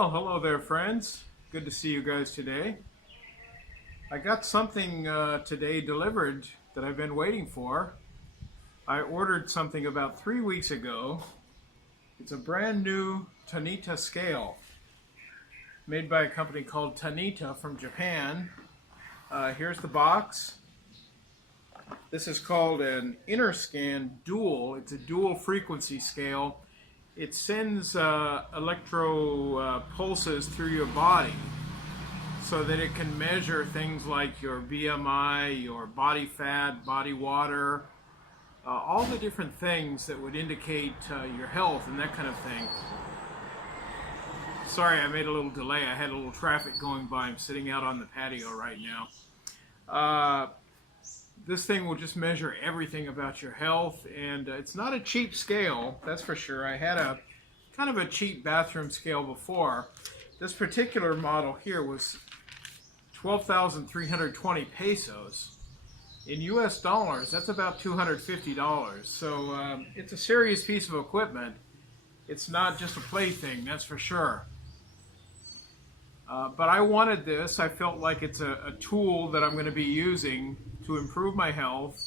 Well, hello there, friends. Good to see you guys today. I got something today delivered that I've been waiting for. I ordered something about 3 weeks ago. It's a brand new Tanita scale made by a company called Tanita from Japan. Here's the box. This is called an InnerScan Dual. It's a dual frequency scale. It sends electro pulses through your body so that it can measure things like your BMI, your body fat, body water, all the different things that would indicate your health and that kind of thing. Sorry, I made a little delay. I had a little traffic going by. I'm sitting out on the patio right now. This thing will just measure everything about your health, and it's not a cheap scale, that's for sure. I had a kind of a cheap bathroom scale before. This particular model here was 12,320 pesos. In US dollars, that's about $250. So it's a serious piece of equipment. It's not just a plaything, that's for sure. But I wanted this. I felt like it's a tool that I'm going to be using to improve my health.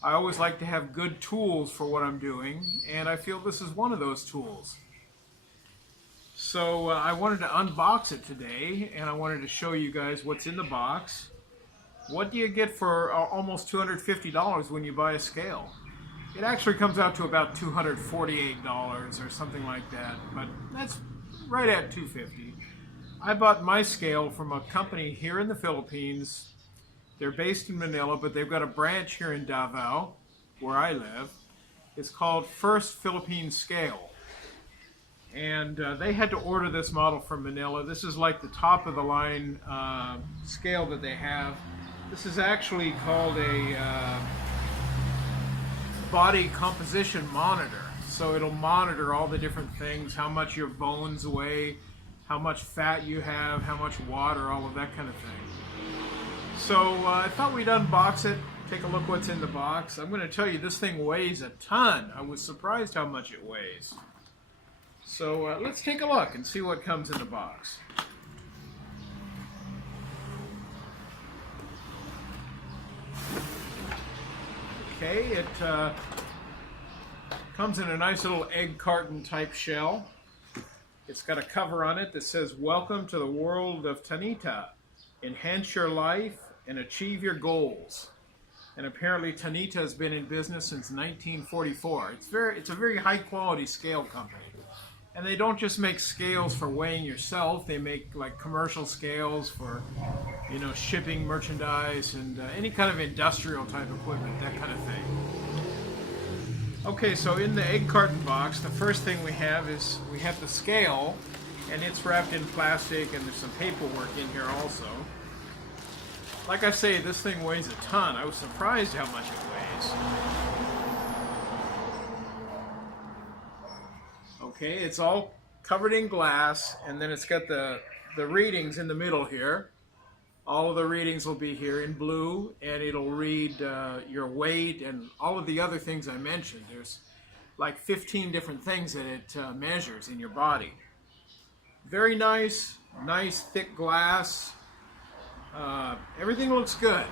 I always like to have good tools for what I'm doing, and I feel this is one of those tools. So I wanted to unbox it today, and I wanted to show you guys what's in the box. What do you get for almost $250 when you buy a scale? It actually comes out to about $248 or something like that, but that's right at $250. I bought my scale from a company here in the Philippines. They're based in Manila, but they've got a branch here in Davao, where I live. It's called First Philippine Scale. And they had to order this model from Manila. This is like the top of the line scale that they have. This is actually called a body composition monitor. So it'll monitor all the different things, how much your bones weigh, how much fat you have, how much water, all of that kind of thing. So I thought we'd unbox it, take a look what's in the box. I'm going to tell you this thing weighs a ton. I was surprised how much it weighs. So let's take a look and see what comes in the box. Okay, it comes in a nice little egg carton type shell. It's got a cover on it that says, "Welcome to the world of Tanita. Enhance your life and achieve your goals." And apparently Tanita has been in business since 1944. It's a very high quality scale company. And they don't just make scales for weighing yourself. They make like commercial scales for, you know, shipping merchandise and any kind of industrial type equipment, that kind of thing. Okay, so in the egg carton box, the first thing we have is we have the scale, and it's wrapped in plastic, and there's some paperwork in here also. Like I say, this thing weighs a ton. I was surprised how much it weighs. Okay, it's all covered in glass, and then it's got the readings in the middle here. All of the readings will be here in blue, and it'll read your weight and all of the other things I mentioned. There's like 15 different things that it measures in your body. Very nice thick glass. Everything looks good.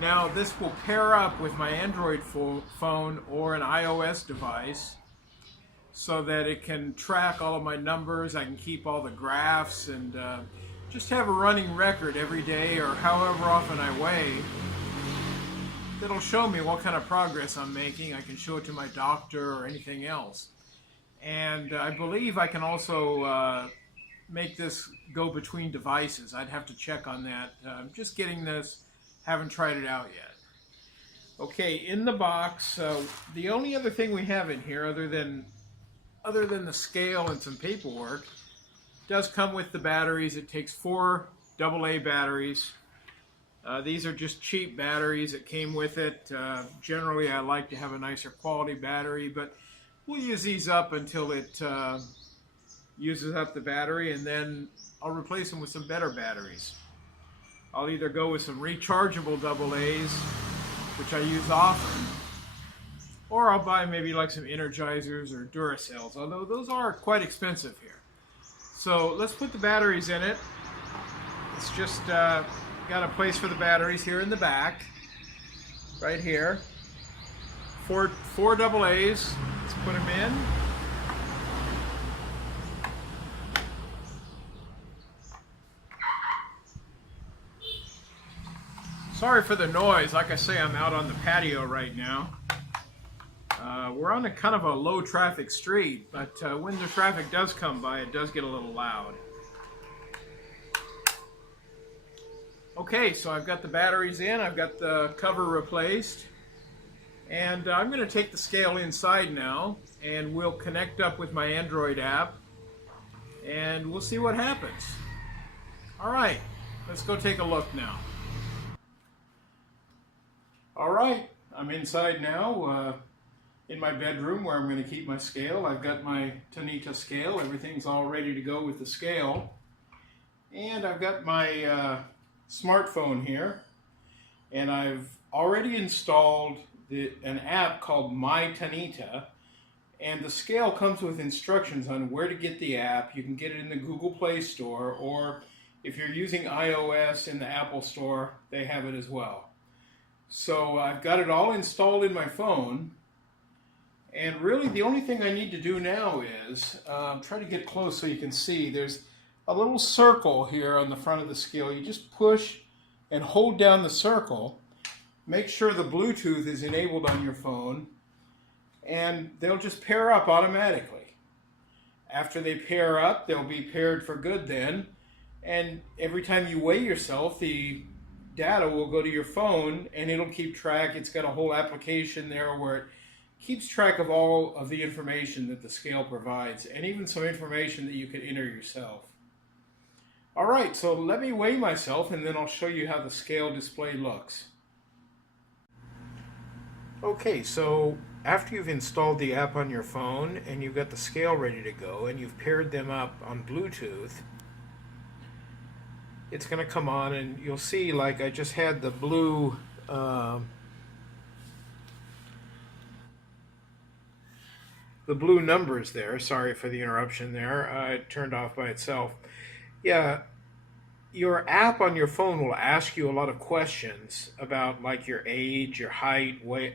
Now this will pair up with my Android phone or an iOS device so that it can track all of my numbers. I can keep all the graphs and just have a running record every day or however often I weigh. That'll show me what kind of progress I'm making. I can show it to my doctor or anything else. And I believe I can also make this go between devices. I'd have to check on that. I'm just getting this, haven't tried it out yet. Okay, in the box, the only other thing we have in here other than the scale and some paperwork does come with the batteries. It takes 4 AA batteries. These are just cheap batteries that came with it. Generally, I like to have a nicer quality battery, but we'll use these up until it uses up the battery, and then I'll replace them with some better batteries. I'll either go with some rechargeable AA's, which I use often, or I'll buy maybe like some Energizers or Duracells, although those are quite expensive here. So let's put the batteries in it. It's just got a place for the batteries here in the back, right here. Four AA's. Let's put them in. Sorry for the noise. Like I say, I'm out on the patio right now. We're on a kind of a low traffic street, but when the traffic does come by, it does get a little loud. Okay, so I've got the batteries in, I've got the cover replaced, and I'm going to take the scale inside now, and we'll connect up with my Android app, and we'll see what happens. All right, let's go take a look now. All right, I'm inside now in my bedroom where I'm going to keep my scale. I've got my Tanita scale. Everything's all ready to go with the scale. And I've got my smartphone here. And I've already installed an app called My Tanita. And the scale comes with instructions on where to get the app. You can get it in the Google Play Store, or if you're using iOS in the Apple Store, they have it as well. So I've got it all installed in my phone, and really the only thing I need to do now is try to get close so you can see. There's a little circle here on the front of the scale. You just push and hold down the circle. Make sure the Bluetooth is enabled on your phone, and they'll just pair up automatically. After they pair up, they'll be paired for good then, and every time you weigh yourself, the data will go to your phone and it'll keep track. It's got a whole application there where it keeps track of all of the information that the scale provides, and even some information that you can enter yourself. All right, so let me weigh myself and then I'll show you how the scale display looks. Okay, so after you've installed the app on your phone and you've got the scale ready to go and you've paired them up on Bluetooth, it's going to come on and you'll see, like, I just had the blue numbers there. Sorry for the interruption there. It turned off by itself. Yeah, your app on your phone will ask you a lot of questions about, like, your age, your height, weight.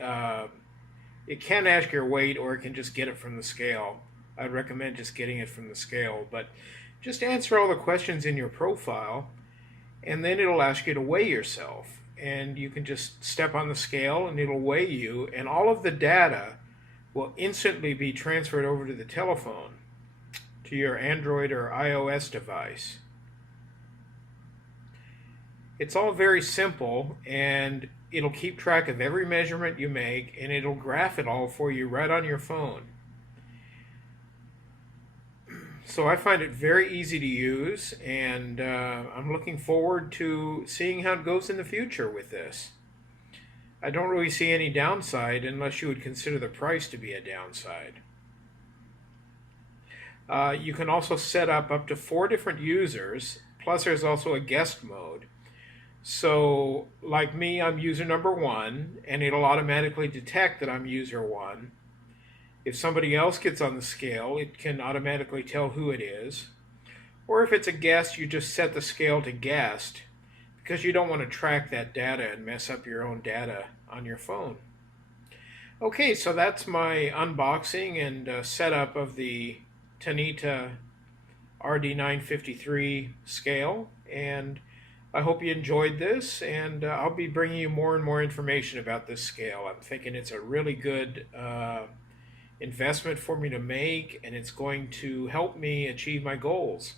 It can ask your weight, or it can just get it from the scale. I'd recommend just getting it from the scale, but just answer all the questions in your profile, and then it'll ask you to weigh yourself. And you can just step on the scale and it'll weigh you, and all of the data will instantly be transferred over to the telephone, to your Android or iOS device. It's all very simple, and it'll keep track of every measurement you make, and it'll graph it all for you right on your phone. So I find it very easy to use, and I'm looking forward to seeing how it goes in the future with this. I don't really see any downside unless you would consider the price to be a downside. You can also set up to 4 different users, plus there's also a guest mode. So, like me, I'm user number 1, and it'll automatically detect that I'm user 1. If somebody else gets on the scale, it can automatically tell who it is. Or if it's a guest, you just set the scale to guest, because you don't want to track that data and mess up your own data on your phone. Okay, so that's my unboxing and setup of the Tanita RD-953 scale, and I hope you enjoyed this, and I'll be bringing you more and more information about this scale. I'm thinking it's a really good investment for me to make, and it's going to help me achieve my goals.